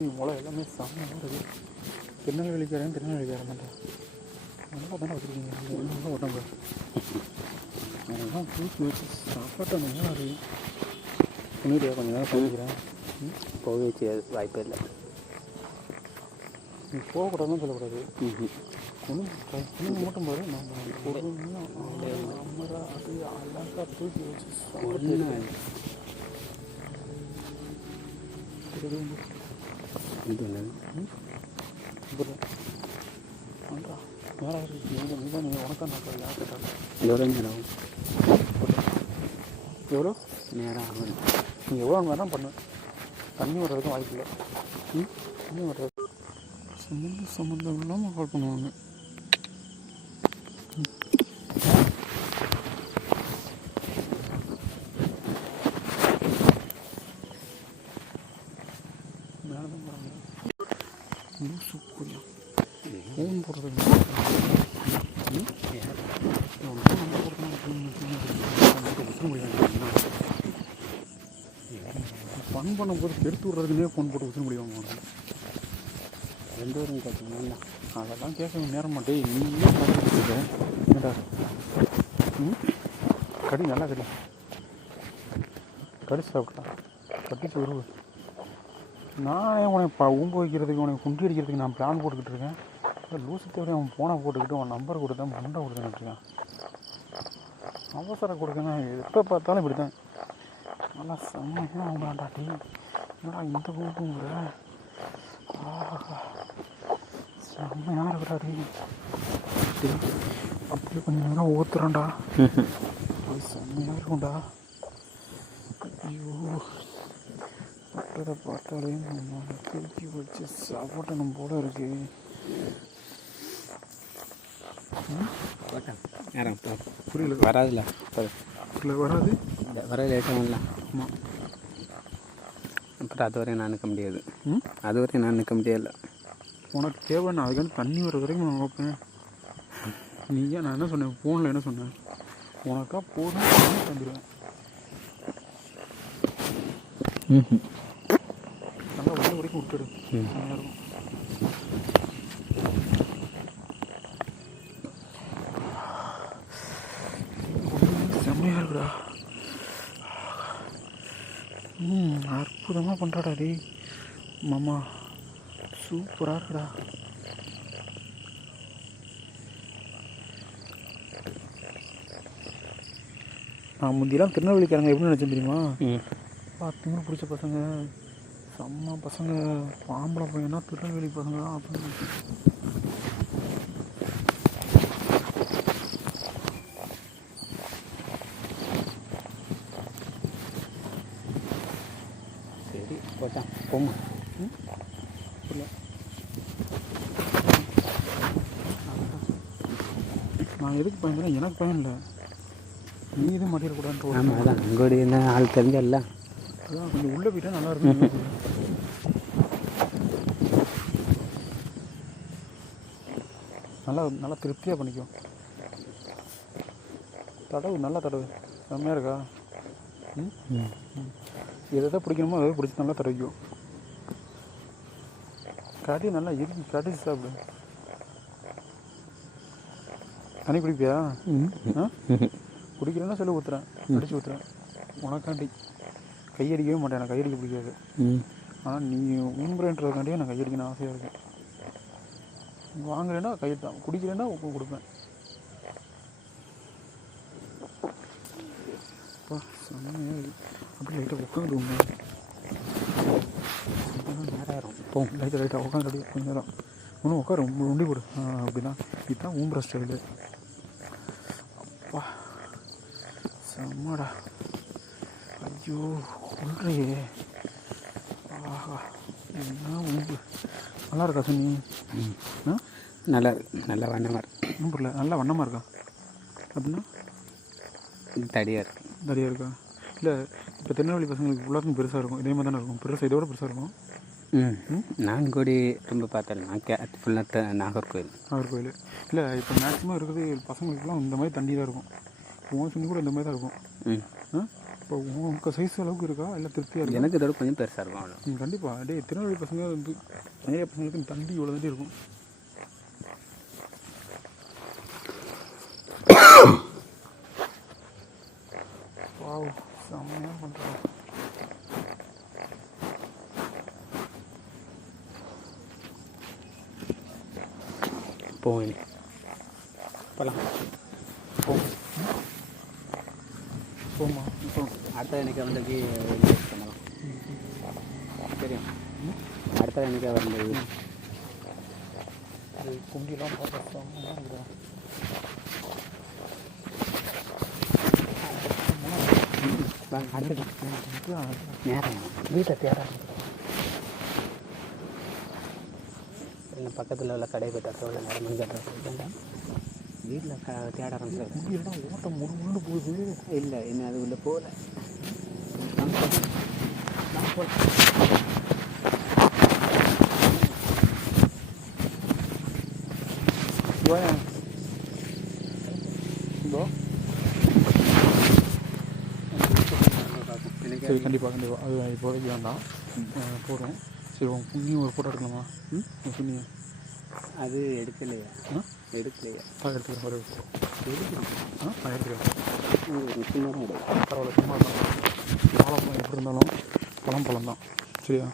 முளை எல்லாமே செம்மையாக இருக்குது. திருநெல்வேலிக்காரன் மாட்டேன் நல்லா தானே வச்சுருக்கீங்க. நல்லா உடம்பு அதெல்லாம் தூக்கி வச்சு சாப்பாட்டு நல்லா இருக்குது. துணிடியா கொஞ்சம் நேரம் போய்க்கிறேன். போக வச்சு வாய்ப்பே இல்லை. நீ போகக்கூடாதுன்னு சொல்லக்கூடாது. ஒன்றும் மட்டும் பாரு. நம்ம பொருள்னா அம்மரா அது அழகாக தூக்கி வச்சு சாப்பிட்டு இது என்னது நேரம் நீங்கள் நீங்கள் உனக்கா நான் யார் கேட்டாங்க எவ்வளோ நேரம் ஆகும்? எவ்வளோ நேரம் ஆகும்? நீ எவ்வளோ நேரம் பண்ணு. தண்ணி வர்றதுக்கும் வாய்ப்பு இல்லை. தண்ணி வர்றது சம்மந்தம் இல்லாமல் கால் பண்ணுவாங்க. மேடம் போகிறாங்க சூப்பரியா ஃபோன் போடுறது ஃபன் பண்ணும்போது கெடுத்து விட்றதுக்குன்னே ஃபோன் போட்டு வச்சுக்க முடியும். ரெண்டு பேரும் கேட்கணும்ல, அதெல்லாம் கேட்க நேரம் மாட்டேன். நீங்களே என்னடா கடி நல்லா கடிச்சு சாப்பிட்டா கட்டிச்சு உருவு. நான் உனக்கு ஊம்பு வைக்கிறதுக்கு உனக்கு குண்டி அடிக்கிறதுக்கு நான் பிளான் போட்டுக்கிட்டு இருக்கேன். லூசத்தோட அவன் ஃபோனை போட்டுக்கிட்டு அவன் நம்பர் கொடுத்தேன், மண்டை கொடுத்தேன்னுருக்கேன். அவசரம் கொடுக்கேன்னா எப்போ பார்த்தாலும் இப்படி தான். நல்லா செம்மையாக அவங்களாண்டாட்டி என்னடா இந்த கூப்பிடுங்கிற செம்மையாக இருக்கிறாரு. அப்படியே கொஞ்சம் நேரம் ஊற்றுறான்டா. அது செம்மையாக இருக்கும்டா. ஐயோ பட்டதை பார்த்தாலே நம்ம தூக்கி வச்சு சாப்பிடணும் போல இருக்கு. நேரம் புரியல, வராதுல்ல? வராது, வர லேட்டாக இல்லை. ஆமாம், அப்புறம் அதுவரையும் நான் நிற்க முடியாது. அதுவரையும் நான் நிற்க முடியல. உனக்கு தேவை. நான் அதுக்கான தண்ணி வர வரைக்கும் நான் வைப்பேன். நீயா நான் என்ன சொன்னேன் ஃபோனில் என்ன சொன்னேன், உனக்கா போதும் தந்துடுவேன். நல்லா உள்ள வரைக்கும் விட்டுடு. செம்மையாக இருக்கும். செம்மையாக இருக்குடா. அற்புதமாக பண்ணுறாடா டே மாமா, சூப்பராக இருக்குடா. நான் முந்தியெல்லாம் திருநெல்வேலிக்காரங்க எப்படி நினச்சேன் தெரியுமா? திமிரு பிடிச்ச பசங்க, செம்ம பசங்க, ஆம்பளை பையனா திருநெல்வேலி பசங்க தான் அப்படின்னு. சரி போச்சான் போமா. நான் எதுக்கு பயந்துறேன், எனக்கு பயன் இல்லை. நீ எதுவும் மாட்டிடக்கூடாதுன்ற. ஆமாம், அதான் உங்களுடைய என்ன ஆள் தெரிஞ்சல. அதான் கொஞ்சம் உள்ளே போயிட்டா நல்லா இருக்கும். நல்லா நல்லா திருப்தியாக பண்ணிக்கும். தடவு நல்லா தடவு. செம்மையாக இருக்கா? எதை பிடிக்கணுமோ அதை பிடிச்சி நல்லா தடவிக்கும். கடி நல்லா இறுக்கி கடிச்சு சாப்பிடு. தண்ணி குடிப்பியா? குடிக்கிறேன்னா சொல்லி ஊற்றுறேன், அடிச்சு ஊற்றுறேன் உனக்காண்டி. கையடிக்கவே மாட்டேன், எனக்கு கையடிக்க பிடிக்காது. ஆனால் நீ ஊம்புறேன்றதுக்காண்டியே நான் கையடிக்கணும் ஆசையாக இருக்கேன். வாங்குறேன்னா கையெடுத்தான், குடிக்கிறேன்னா உப்பு கொடுப்பேன். செம்மையாக அப்படி லைட்டாக உட்காந்து நேரம் இப்போ லைட்டாக உட்காந்து அப்படியே கொஞ்சம் நேரம் ஒன்றும் உட்கார உண்டி போடு. அப்படிதான் இதுதான் ஊம்புற ஸ்டைலு. அப்பா செம்மடா. ஐயோ சொல்கிறியே, ஆஹா என்ன ஊம்பு. நல்லா இருக்கா சொன்னி? நல்லா நல்லா வண்ணமாக இருக்கு. ஒன்றும் புரியல, நல்லா வண்ணமாக இருக்கா அப்படின்னா? தடியாக இருக்கு. தடியாக இருக்கா? இல்லை இப்போ திருநெல்வேலி பசங்களுக்கு ஃபுல்லாக பெருசாக இருக்கும், இதே மாதிரி தானே இருக்கும். பெருசாக இதோட பெருசாக இருக்கும். நான்கோடி ரொம்ப பார்த்தேன். நான் ஃபுல்லாக நாகர்கோவில். நாகர்கோவில் இல்லை, இப்போ மேக்ஸிமம் இருக்குது பசங்களுக்குலாம் இந்த மாதிரி தண்ணி தான் இருக்கும். போன சொன்னி கூட இந்த மாதிரி தான் இருக்கும். இப்போ உங்கள் சைஸ் அளவுக்கு இருக்கா இல்லை திருப்தியாக இருக்கா? எனக்கு இதோட கொஞ்சம் பெருசாக இருக்கும் அவ்வளோ. கண்டிப்பாக டே திருநெல்வேலி பசங்க வந்து நிறைய பசங்களுக்கு தண்டி இவ்வளோ தாண்டி இருக்கும். வாவ் செம்மையாக பண்ணுறோம். போவேன் போகலாம். போமா இப்போ அடுத்த எனக்கு வந்து பண்ணலாம். சரியா? அடுத்த எனக்கு வந்து அது குண்டிலாம் பார்க்க செம்மையாக இருக்குதா. அடுத்த நேரம் வீட்டை தேட என்ன பக்கத்தில் உள்ள கடை போய்ட்டு எவ்வளோ நேரம் மணி கட்டுறேன் வீட்டில் தேட ஆரம்பிச்சு. குண்டியெல்லாம் ஓட்டம் முழு போகுது. இல்லை என்ன அது உள்ள போகல. இதோ சரி கண்டிப்பாக அது இப்போதைக்கு வேண்டாம் போகிறோம். சரி உங்கள் புண்ணியம் ஒரு ஃபோட்டோ எடுக்கலாமா? உங்கள் புண்ணியம் அது எடுக்கலையா? எடுக்கலையா? எடுத்துக்கிறேன் ஒரு எடுத்துக்கிறேன் எடுத்துக்கிறேன். சும்மா பரவாயில்ல சும்மா வாழைப்பழம் எப்படி இருந்தாலும் பழம் தான். சரியா?